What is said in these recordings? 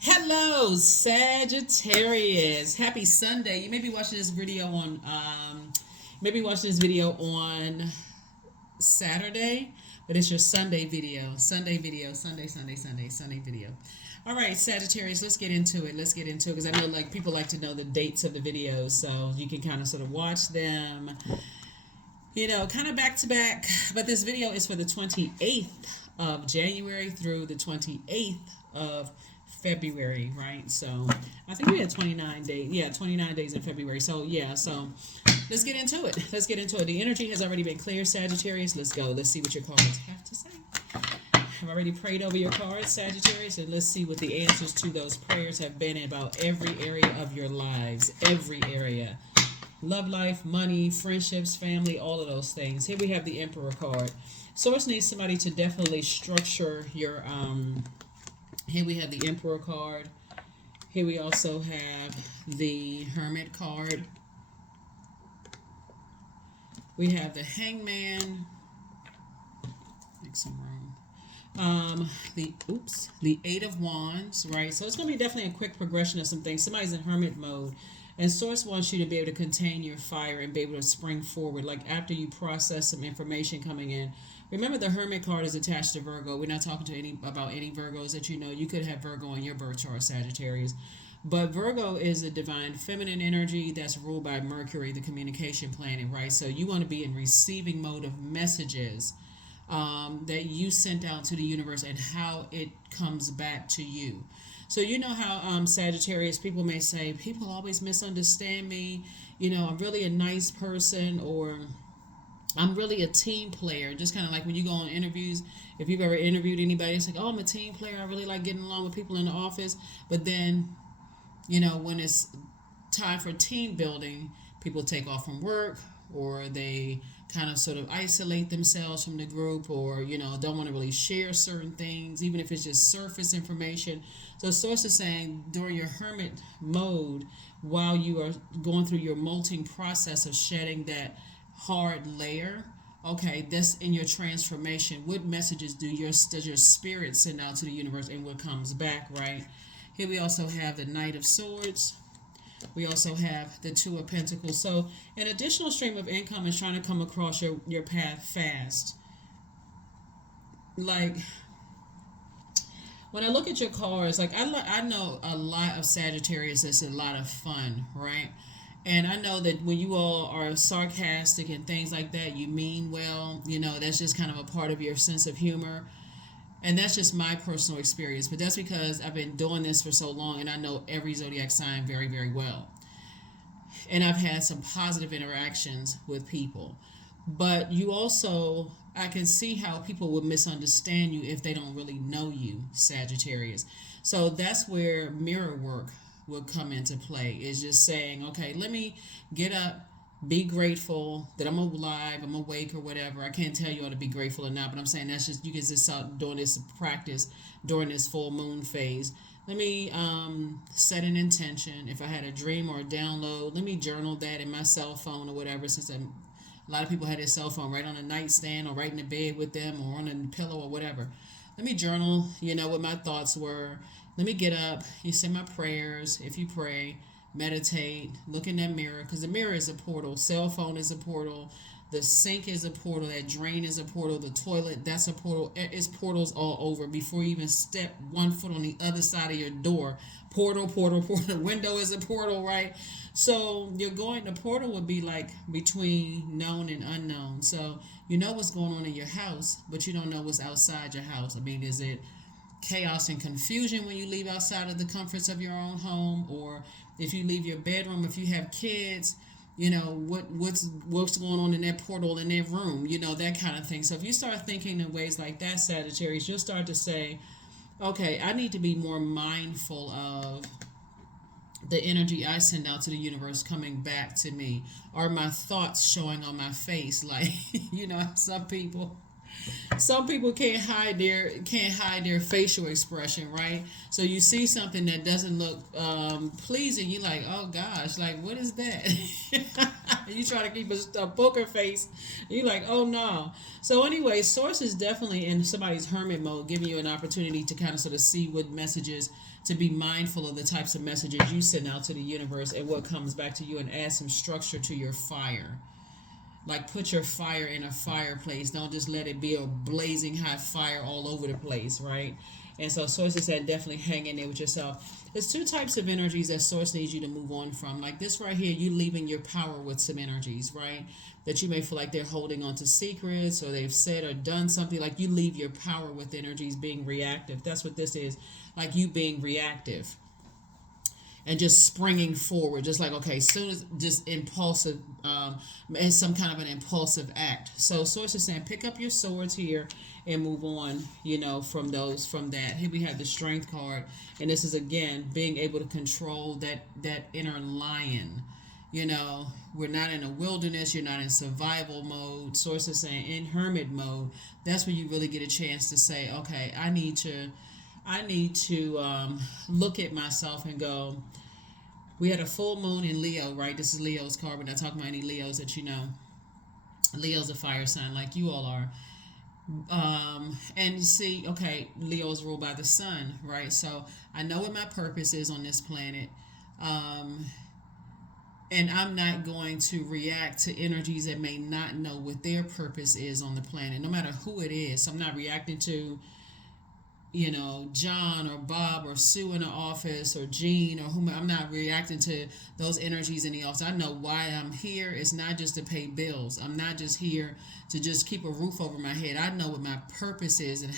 Hello, Sagittarius. Happy Sunday. You may be watching this video on Saturday, but it's your Sunday video. Sunday video. All right, Sagittarius, let's get into it. Because I know like people like to know the dates of the videos, so you can kind of sort of watch them, kind of back to back. But this video is for the 28th of January through the 28th of February, right? So I think we had 29 days. Yeah, 29 days in February. So yeah, so let's get into it. The energy has already been clear, Sagittarius. Let's go. Let's see what your cards have to say. I've already prayed over your cards, Sagittarius, and let's see what the answers to those prayers have been about every area of your lives. Every area. Love life, money, friendships, family, all of those things. Here we have the Emperor card. Source needs somebody to definitely structure your here we have the Emperor card. Here we also have the Hermit card. We have the Hangman. Make some room. The Eight of Wands, right? So it's going to be definitely a quick progression of some things. Somebody's in hermit mode. And Source wants you to be able to contain your fire and be able to spring forward. Like after you process some information coming in. Remember, the Hermit card is attached to Virgo. We're not talking to about any Virgos that you know. You could have Virgo in your birth chart, Sagittarius. But Virgo is a divine feminine energy that's ruled by Mercury, the communication planet, right? So you want to be in receiving mode of messages that you sent out to the universe and how it comes back to you. So you know how Sagittarius, people may say, people always misunderstand me. I'm really a nice person, or I'm really a team player. Just kind of like when you go on interviews, if you've ever interviewed anybody, it's like, oh, I'm a team player. I really like getting along with people in the office. But then, when it's time for team building, people take off from work, or they kind of sort of isolate themselves from the group, or don't want to really share certain things, even if it's just surface information. So Source is saying during your hermit mode, while you are going through your molting process of shedding that hard layer, okay, that's in your transformation. What messages does your spirit send out to the universe, and what comes back, right? Here we also have the Knight of Swords. We also have the Two of Pentacles. So an additional stream of income is trying to come across your path fast. Like, when I look at your cards, like I know a lot of Sagittarius that's a lot of fun, right? And I know that when you all are sarcastic and things like that, you mean well. That's just kind of a part of your sense of humor. And that's just my personal experience. But that's because I've been doing this for so long, and I know every zodiac sign very, very well. And I've had some positive interactions with people. But you also, I can see how people would misunderstand you if they don't really know you, Sagittarius. So that's where mirror work will come into play. Is just saying, okay, let me get up, be grateful that I'm alive, I'm awake, or whatever. I can't tell you how to be grateful or not, but I'm saying that's just, you can just start doing this practice during this full moon phase. Let me set an intention. If I had a dream or a download, let me journal that in my cell phone or whatever, since a lot of people had their cell phone right on a nightstand or right in the bed with them or on a pillow or whatever. Let me journal, what my thoughts were. Let me get up. You say my prayers if you pray. Meditate, look in that mirror, because the mirror is a portal. Cell phone is a portal. The sink is a portal. That drain is a portal. The toilet, that's a portal. It's portals all over. Before you even step one foot on the other side of your door, portal. Window is a portal, right? So you're going. The portal would be like between known and unknown. So you know what's going on in your house, but you don't know what's outside your house. I mean, is it chaos and confusion when you leave outside of the comforts of your own home? Or if you leave your bedroom, if you have kids, what's going on in that portal in their room, that kind of thing. So if you start thinking in ways like that, Sagittarius, you'll start to say, okay, I need to be more mindful of the energy I send out to the universe coming back to me. Are my thoughts showing on my face? Like, some people, Some people can't hide their facial expression, right? So you see something that doesn't look pleasing, you like, oh gosh, like what is that? You try to keep a poker face, you like, oh no. So anyway, source is definitely in somebody's hermit mode, giving you an opportunity to kind of sort of see what messages, to be mindful of the types of messages you send out to the universe and what comes back to you, and add some structure to your fire. Like put your fire in a fireplace. Don't just let it be a blazing hot fire all over the place, right? And so sources that definitely hang in there with yourself. There's two types of energies that source needs you to move on from. Like this right here, you leaving your power with some energies, right? That you may feel like they're holding on to secrets, or they've said or done something. Like you leave your power with energies being reactive. That's what this is. Like you being reactive and just springing forward, just like, okay, soon as just impulsive, and some kind of an impulsive act. So source is saying pick up your swords here and move on, from that. Here we have the strength card, and this is again being able to control that inner lion. We're not in a wilderness, you're not in survival mode. Source is saying in hermit mode, that's when you really get a chance to say, okay, I need to look at myself and go, we had a full moon in Leo, right? This is Leo's card. We're not talking about any Leos that you know. Leo's a fire sign like you all are. And you see, okay, Leo's ruled by the sun, right? So I know what my purpose is on this planet. And I'm not going to react to energies that may not know what their purpose is on the planet, no matter who it is. So I'm not reacting to John or Bob or Sue in the office or Jean or whomever. I'm not reacting to those energies in the office. I know why I'm here. It's not just to pay bills. I'm not just here to just keep a roof over my head. I know what my purpose is and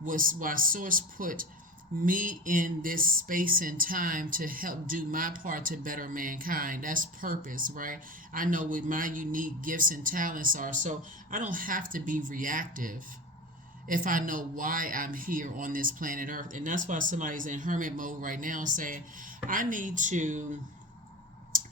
why Source put me in this space and time to help do my part to better mankind. That's purpose, right? I know what my unique gifts and talents are. So I don't have to be reactive if I know why I'm here on this planet Earth. And that's why somebody's in hermit mode right now saying, I need to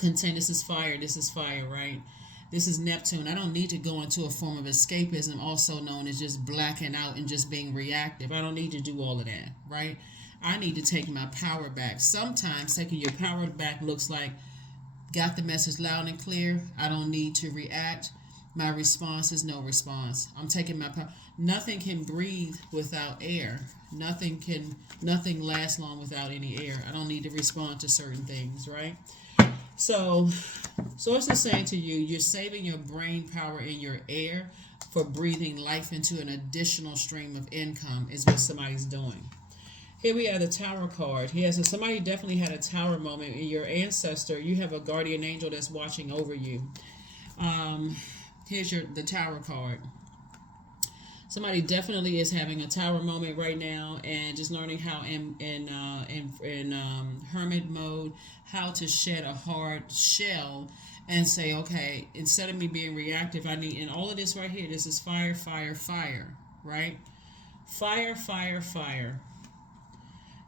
contend. This is fire, right? This is Neptune. I don't need to go into a form of escapism, also known as just blacking out and just being reactive. I don't need to do all of that, right? I need to take my power back. Sometimes taking your power back looks like, got the message loud and clear. I don't need to react. My response is no response. I'm taking my power. Nothing can breathe without air. Nothing lasts long without any air. I don't need to respond to certain things, right? So, Source is saying to you, you're saving your brain power in your air for breathing life into an additional stream of income is what somebody's doing. Here we have the Tower card. So somebody definitely had a Tower moment in your ancestor. You have a guardian angel that's watching over you. Here's the Tower card. Somebody definitely is having a Tower moment right now, and just learning how in hermit mode, how to shed a hard shell and say, okay, instead of me being reactive, I need, and all of this right here, this is fire, fire, fire, right? Fire, fire, fire.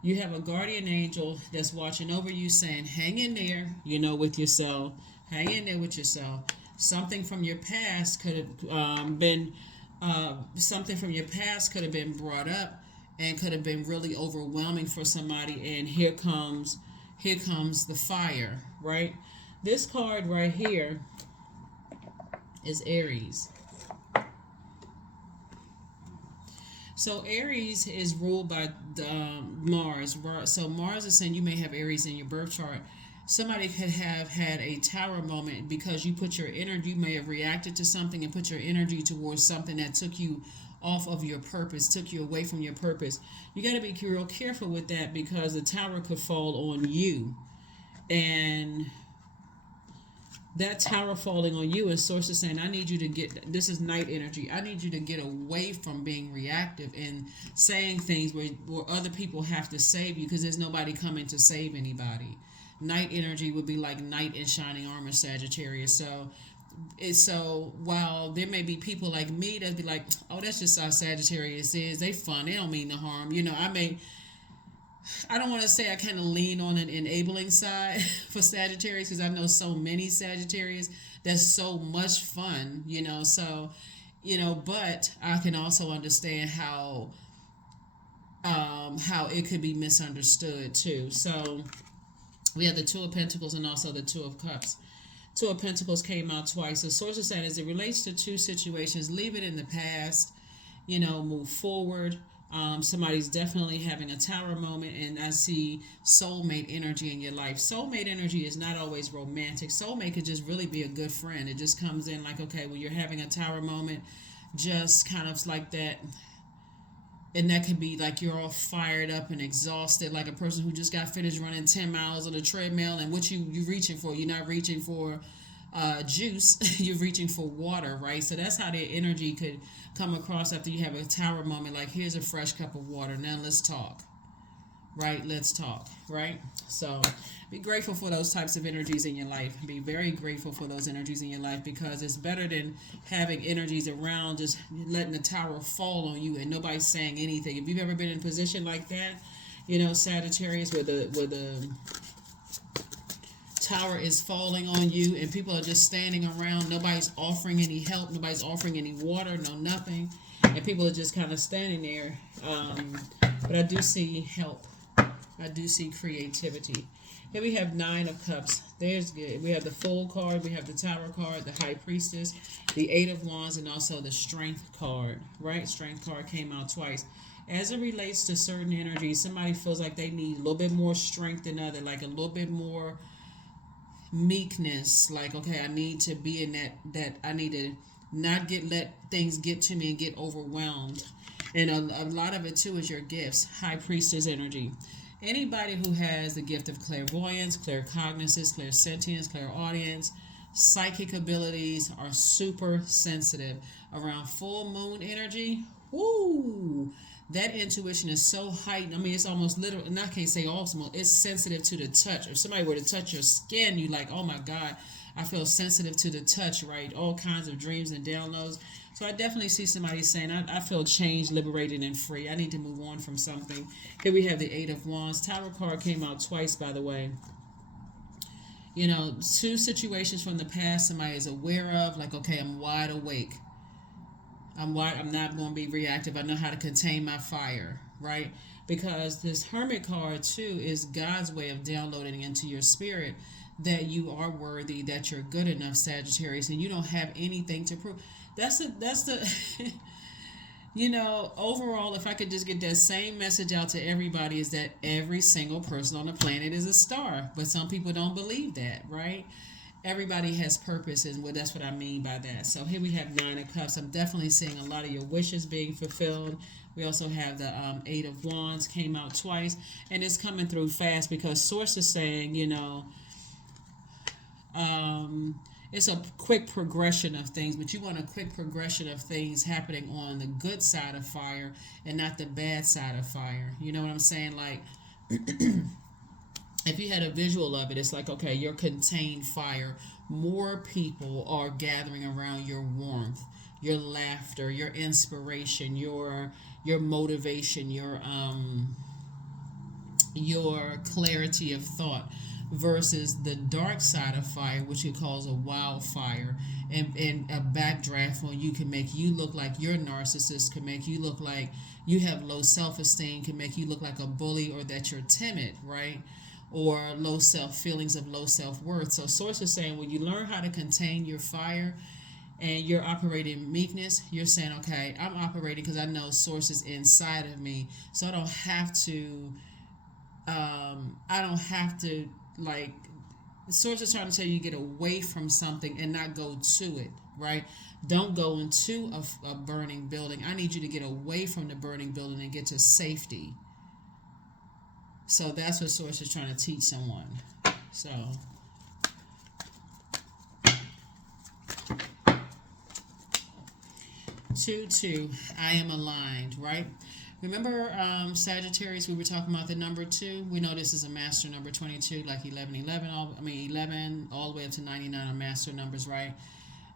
You have a guardian angel that's watching over you saying, hang in there, with yourself. Hang in there with yourself. Something from your past could have been brought up and could have been really overwhelming for somebody, and here comes the fire, right? This card right here is Aries. So Aries is ruled by Mars. So Mars is saying you may have Aries in your birth chart. Somebody could have had a Tower moment because you put your energy, you may have reacted to something and put your energy towards something that took you off of your purpose, took you away from your purpose. You got to be real careful with that, because the Tower could fall on you. And that Tower falling on you, and Source is saying, I need you to get, this is night energy, I need you to get away from being reactive and saying things where other people have to save you, because there's nobody coming to save anybody. Night energy would be like knight in shining armor, Sagittarius. So while there may be people like me that be like, oh, that's just how Sagittarius is, they fun, they don't mean no harm. I don't want to say I kind of lean on an enabling side for Sagittarius, because I know so many Sagittarius that's so much fun, so But I can also understand how it could be misunderstood too. So we have the Two of Pentacles and also the Two of Cups. Two of Pentacles came out twice. The source is saying, as it relates to two situations, leave it in the past, move forward. Somebody's definitely having a tower moment, and I see soulmate energy in your life. Soulmate energy is not always romantic. Soulmate could just really be a good friend. It just comes in like, okay, when you're having a tower moment, just kind of like that. And that can be like you're all fired up and exhausted, like a person who just got finished running 10 miles on a treadmill. And what you reaching for? You're not reaching for juice, you're reaching for water, right? So that's how the energy could come across after you have a tower moment. Like, here's a fresh cup of water. Now let's talk, right? Let's talk, right? So be grateful for those types of energies in your life. Be very grateful for those energies in your life, because it's better than having energies around just letting the tower fall on you and nobody's saying anything. If you've ever been in a position like that, Sagittarius, where the tower is falling on you and people are just standing around, nobody's offering any help, nobody's offering any water, no nothing, and people are just kind of standing there. But I do see help. I do see creativity. Here we have Nine of Cups. There's good. We have the Fool card, we have the Tower card, the High Priestess, the Eight of Wands, and also the Strength card, right? Strength card came out twice. As it relates to certain energies, somebody feels like they need a little bit more strength than other, like a little bit more meekness. Like, okay, I need to be in that I need to not let things get to me and get overwhelmed. And a lot of it too is your gifts. High Priestess energy. Anybody who has the gift of clairvoyance, claircognizance, clairsentience, clairaudience, psychic abilities are super sensitive. Around full moon energy, woo, that intuition is so heightened. I mean, it's almost literal, and I can't say awesome, it's sensitive to the touch. If somebody were to touch your skin, you like, oh my God, I feel sensitive to the touch, right? All kinds of dreams and downloads. So I definitely see somebody saying, I feel changed, liberated, and free. I need to move on from something. Here we have the Eight of Wands. Tower card came out twice, by the way. Two situations from the past somebody is aware of, like, okay, I'm wide awake. I'm not going to be reactive. I know how to contain my fire, right? Because this Hermit card, too, is God's way of downloading into your spirit that you are worthy, that you're good enough, Sagittarius, and you don't have anything to prove. That's the overall, if I could just get that same message out to everybody, is that every single person on the planet is a star. But some people don't believe that, right? Everybody has purpose, and that's what I mean by that. So here we have Nine of Cups. I'm definitely seeing a lot of your wishes being fulfilled. We also have the Eight of Wands came out twice, and it's coming through fast because Source is saying, it's a quick progression of things, but you want a quick progression of things happening on the good side of fire and not the bad side of fire. You know what I'm saying? Like, if you had a visual of it, it's like, okay, your contained fire. More people are gathering around your warmth, your laughter, your inspiration, your motivation, your clarity of thought, versus the dark side of fire, which it calls a wildfire, and a backdraft on you can make you look like you're narcissist, can make you look like you have low self-esteem, can make you look like a bully, or that you're timid, right? Or feelings of low self-worth. So Source is saying, when you learn how to contain your fire and you're operating meekness, you're saying, okay, I'm operating because I know Source is inside of me, so I don't have to like, Source is trying to tell you, get away from something and not go to it, right? Don't go into a burning building. I need you to get away from the burning building and get to safety. So that's what Source is trying to teach someone. So, two, I am aligned, right? Remember, Sagittarius, we were talking about the number 2. We know this is a master number, 22, like 11, 11 all the way up to 99 are master numbers, right?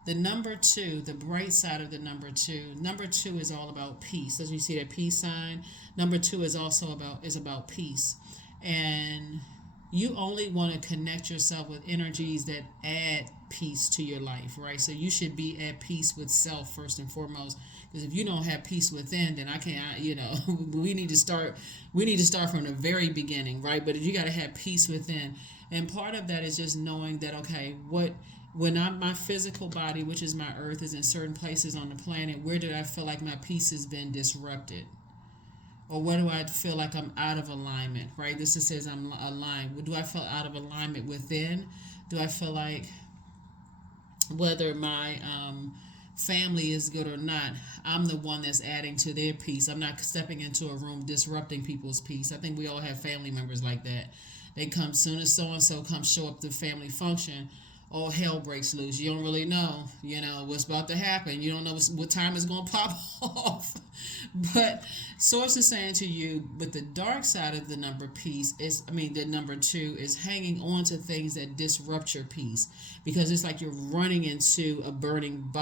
The number 2, the bright side of the number 2. Number 2 is all about peace. As you see that peace sign, number 2 is also about peace. And you only want to connect yourself with energies that add peace to your life, right? So you should be at peace with self first and foremost. Because if you don't have peace within, then I can't. We need to start. We need to start from the very beginning, right? But you got to have peace within, and part of that is just knowing that when my physical body, which is my earth, is in certain places on the planet, where do I feel like my peace has been disrupted? Or where do I feel like I'm out of alignment, right? This says I'm aligned. Do I feel out of alignment within? Do I feel like whether my family is good or not, I'm the one that's adding to their peace. I'm not stepping into a room disrupting people's peace. I think we all have family members like that. They come soon as so-and-so comes show up to family function, all hell breaks loose. You don't really know, what's about to happen. You don't know what time it's going to pop off. But Source is saying to you, but the dark side of the number peace the number 2 is hanging on to things that disrupt your peace. Because it's like you're running into a burning,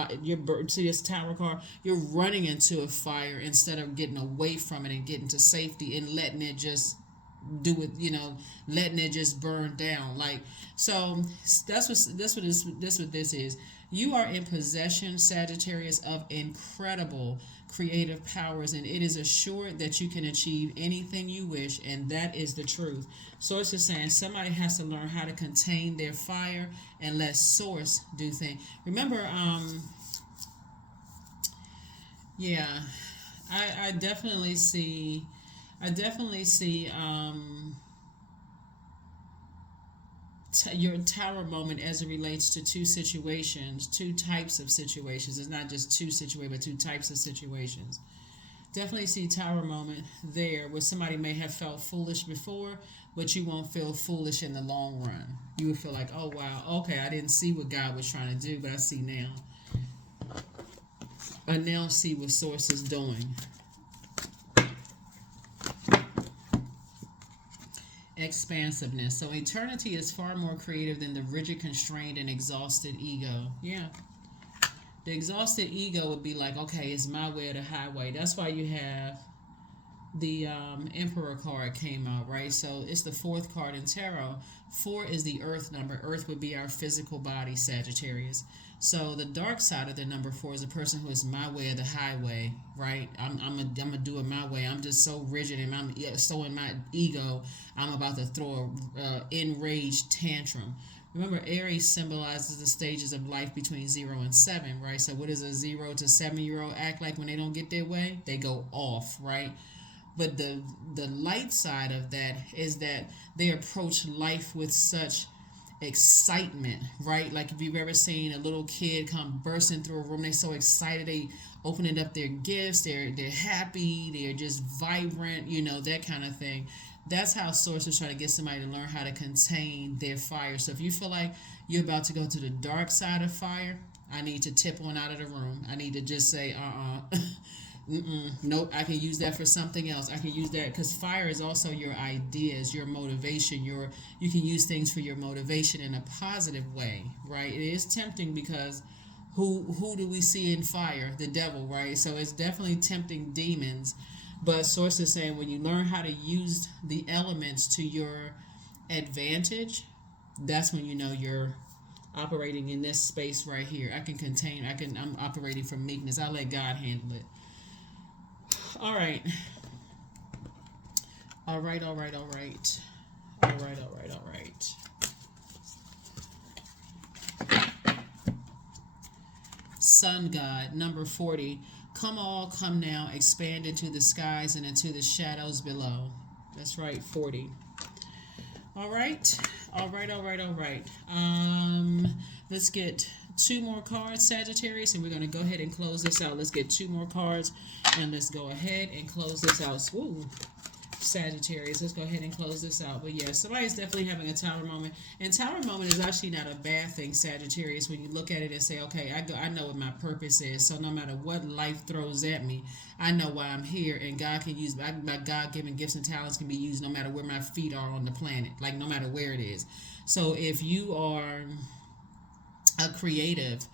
see this tower car? You're running into a fire instead of getting away from it and getting to safety and letting it just do it, letting it just burn down. So that's what this is. You are in possession, Sagittarius, of incredible creative powers, and it is assured that you can achieve anything you wish, and that is the truth. Source is saying somebody has to learn how to contain their fire and let Source do things. Remember, I definitely see your tower moment as it relates to two types of situations. It's not just two situations, but two types of situations. Definitely see tower moment there where somebody may have felt foolish before, but you won't feel foolish in the long run. You would feel like, oh wow, okay, I didn't see what God was trying to do, but I see now. I now see what Source is doing. Expansiveness. So eternity is far more creative than the rigid, constrained, and exhausted ego. Yeah. The exhausted ego would be like, okay, it's my way or the highway. That's why you have the Emperor card came out, right? So it's the 4th card in tarot. 4 is the earth number. Earth would be our physical body, Sagittarius. So the dark side of the number 4 is a person who is my way or the highway, right? I'm gonna do it my way. I'm just so rigid and I'm so in my ego. I'm about to throw a enraged tantrum. Remember, Aries symbolizes the stages of life between 0 and 7, right? So what does a 0 to 7-year-old act like when they don't get their way? They go off, right? But the light side of that is that they approach life with such excitement, right? Like if you've ever seen a little kid come bursting through a room, they're so excited, they opening up their gifts, they're happy, they're just vibrant, that kind of thing. That's how Source is trying to get somebody to learn how to contain their fire. So if you feel like you're about to go to the dark side of fire, I need to tip one out of the room. I need to just say, nope, I can use that for something else. I can use that because fire is also your ideas, your motivation. You can use things for your motivation in a positive way, right? It is tempting because who do we see in fire? The devil, right? So it's definitely tempting demons. But Source is saying when you learn how to use the elements to your advantage, that's when you know you're operating in this space right here. I'm operating from meekness. I'll let God handle it. All right. Sun God, number 40. Come all, come now, expand into the skies and into the shadows below. That's right, 40. All right. Let's get 2 more cards, Sagittarius, and we're going to go ahead and close this out. Let's get 2 more cards, and let's go ahead and close this out. Ooh, Sagittarius, let's go ahead and close this out. But yeah, somebody's definitely having a tower moment, and tower moment is actually not a bad thing, Sagittarius, when you look at it and say, okay, I know what my purpose is, so no matter what life throws at me, I know why I'm here, and God can use my God-given gifts and talents can be used no matter where my feet are on the planet, like no matter where it is. So if you are a creative,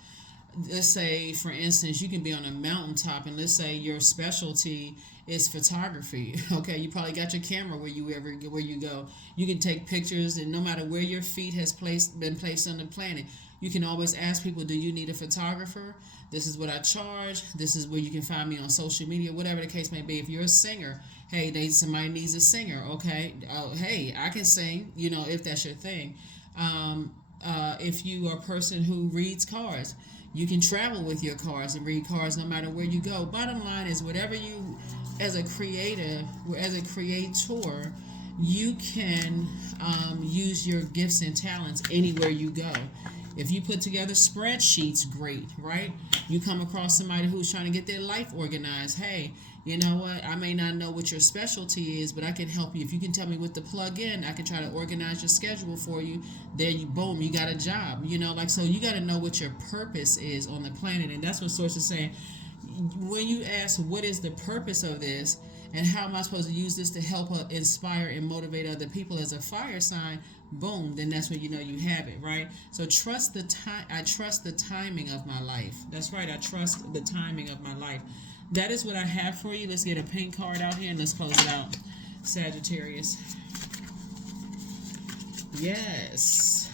let's say for instance you can be on a mountaintop and let's say your specialty is photography. Okay, you probably got your camera where you go. You can take pictures, and no matter where your feet has been placed on the planet, You can always ask people, do you need a photographer? This is what I charge. This is where you can find me on social media, whatever the case may be. If you're a singer, hey, somebody needs a singer, okay? Hey, I can sing, if that's your thing. If you are a person who reads cards, you can travel with your cards and read cards no matter where you go. Bottom line is, whatever you, as a creator, as a creator, you can use your gifts and talents anywhere you go. If you put together spreadsheets, great, right? You come across somebody who's trying to get their life organized. Hey, you know what? I may not know what your specialty is, but I can help you. If you can tell me what to plug in, I can try to organize your schedule for you. There you, boom, you got a job. So you got to know what your purpose is on the planet. And that's what Source is saying. When you ask, what is the purpose of this? And how am I supposed to use this to help inspire and motivate other people as a fire sign? Boom, then that's when you know you have it, right? So trust the time. I trust the timing of my life. That's right. I trust the timing of my life. That is what I have for you. Let's get a pink card out here and let's close it out. Sagittarius. Yes.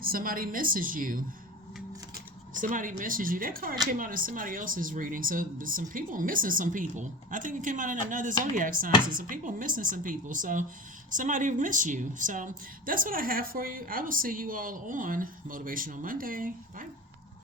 Somebody misses you. Somebody misses you. That card came out in somebody else's reading. So some people missing some people. I think it came out in another Zodiac sign. So some people missing some people. So somebody miss you. So that's what I have for you. I will see you all on Motivational Monday. Bye.